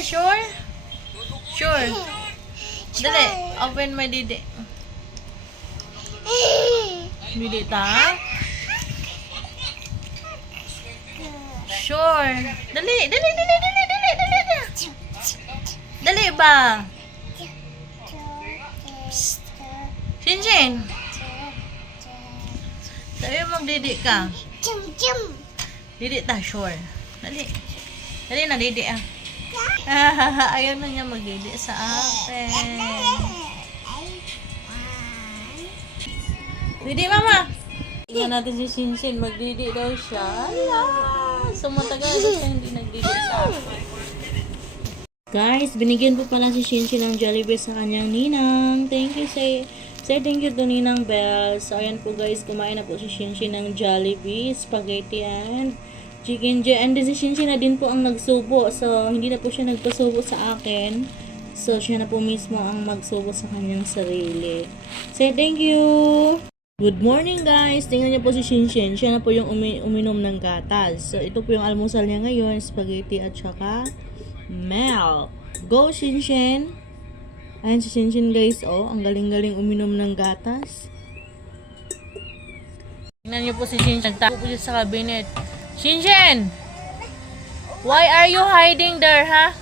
Sure? Sure. Dali, open my didi. Didi ta? Sure. Dali, dali, dali, dali, dali, dali, dali. Dali ba? Psst. Shinshin. Sabi magdidi ka. Didi ta, sure. Dali. Dali na, didi ah. Ayaw na niya magdidi sa akin. Didi, mama. Tingnan natin si Shinshin. Magdidi daw siya. Ala. So, matagal na siya hindi nagdidi sa akin. Guys, binigyan po pala si Shinshin ng Jollibee sa kanyang ninang. Thank you, say thank you to Ninang Bell. So, ayan po guys, kumain na po si Shinshin ng Jollibee, spaghetti and chicken joy. And si Shinshin na din po ang nagsubo. So, hindi na po siya nagpasubo sa akin. So, siya na po mismo ang magsubo sa kanyang sarili. Say thank you! Good morning guys! Tingnan niyo po si Shinshin. Siya na po yung uminom ng gatas. So, ito po yung almusal niya ngayon. Spaghetti at saka milk. Go Shinshin! Ayan si Shinshin guys, oh. Ang galing-galing uminom ng gatas. Tingnan niyo po si Shinshin. Nagtago po siya sa cabinet. Shinshin! Why are you hiding there, ha?